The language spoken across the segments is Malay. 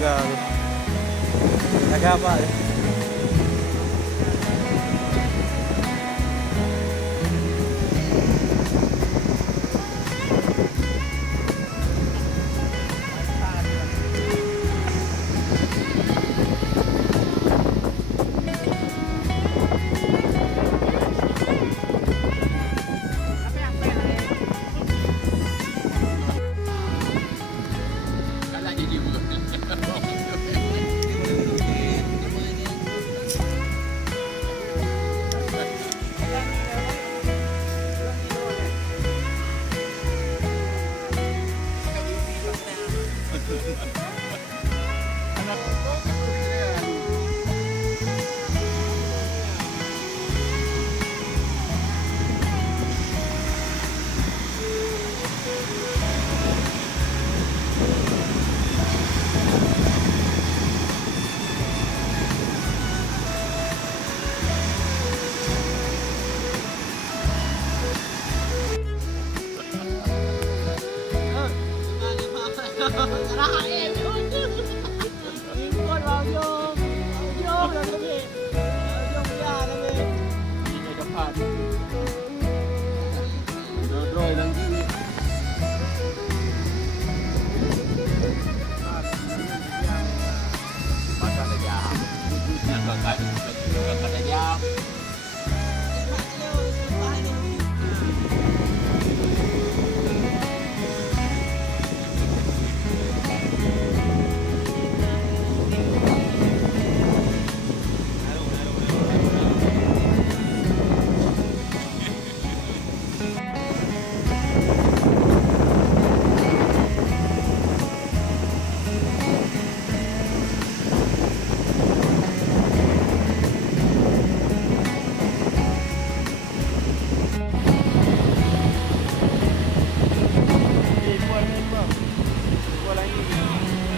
Agak apa?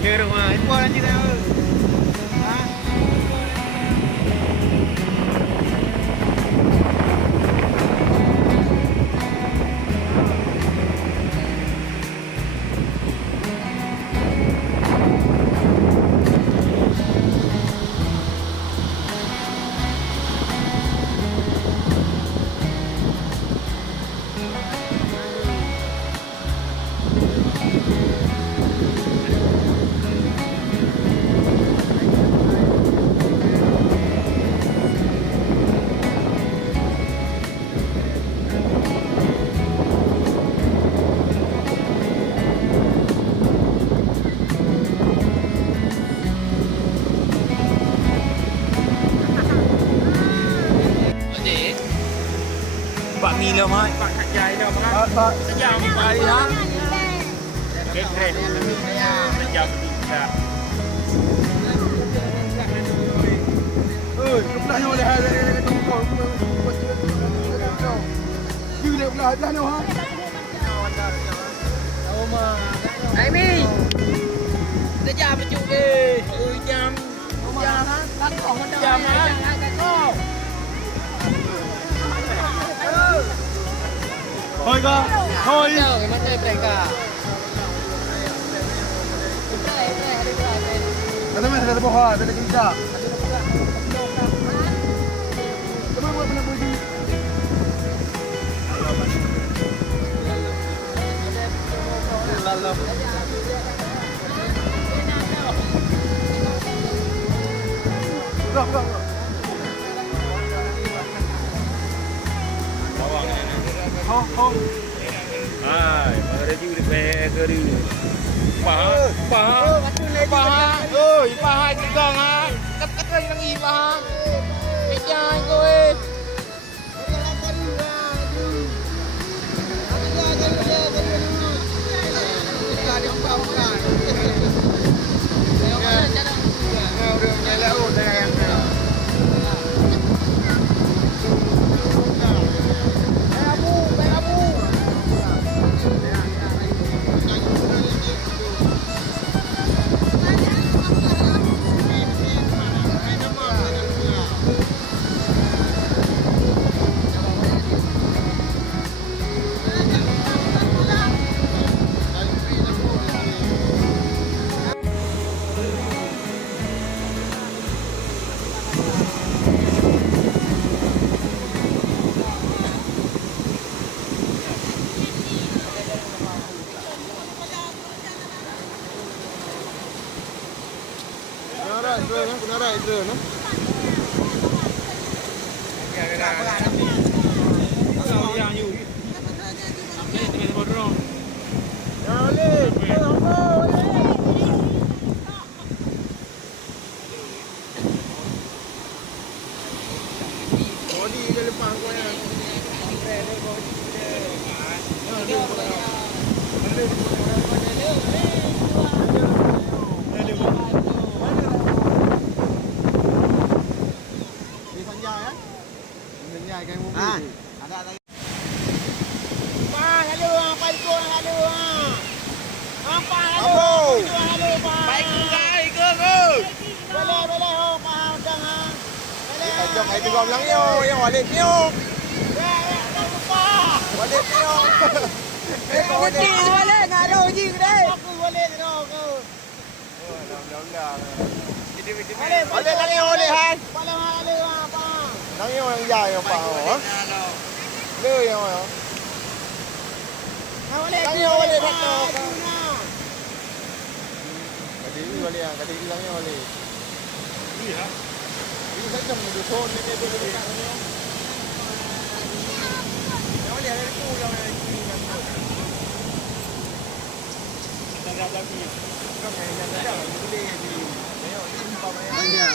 Ke rumah, itu anjing dah. Pak Milo mah, Pak Kajai dah mah. Pak sejam kali dah. Keren. Sejam juga. Kepulanya oleh hari ketemu kau. Bila belah dah no ha. Tahu mah. Aimi. Sejam cuci deh. Jam. Jam. Lắcของมันjam ah. Kau. Thôi cơ, thôi. Mất đây đây cả. Ada mana ada buah, ada kita. Kamu buat mana pergi? Lalu. Go. Không. Ai, ada juga ke di. Paha. Ơi, paha cái con á. Cắt đây đang y paha. Cái chai coi. na, kunara idro no. Body dia lepas kau yang. Ada lagi. Bang, halo, apa itu? Halo. Apa halo? Halo, Bang. Baik ke? Boleh, oh, Bang, jangan. Boleh. Jom ai juga bilang yo, yang balik yo. Jangan lupa. Balik yo. Balik, ngalo je kedai. Aku balik dah kau. Oh, dah. Balik kali boleh han. Balik apa? Nang yo yang jaya apa? Le yang apa? Nang yo boleh betul. Kadi boleh ah, kadi bilangnya boleh. Iya. Ini saja menurut son ni dia boleh. Yang boleh ada tu yang ini kan. Kita dah jadi. Kan yang dah boleh di. Ayo, ini pamaya. Banyak.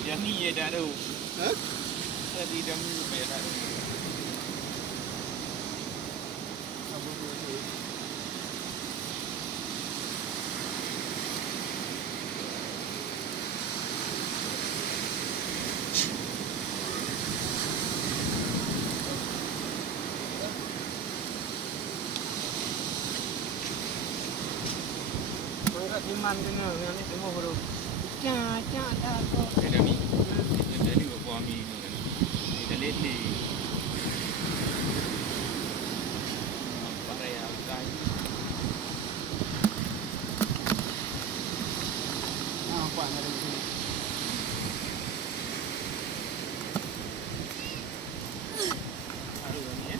Yang ni je dah tu. Hah? Tadi dah mula dah tu. Mangkat iman kena yang ni semua tu. Cak dah tu. Ada mi. Jadi buat mi ni. Dah lele. Apa raya kai. Nampak ada sini. Baru ni ya.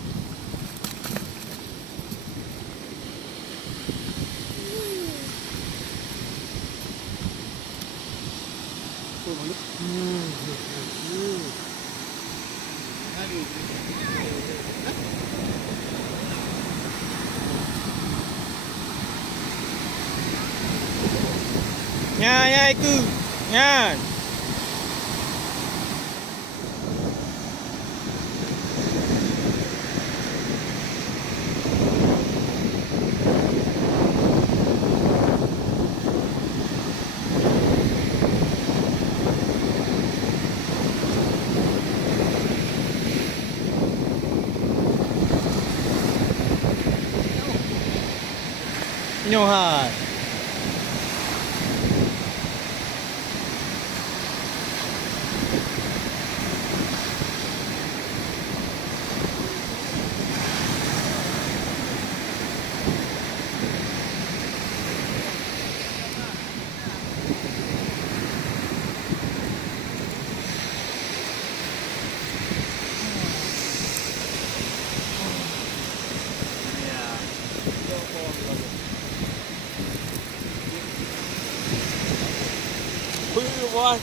Ya itu. Ya. Nyohat. Boy.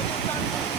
Sultan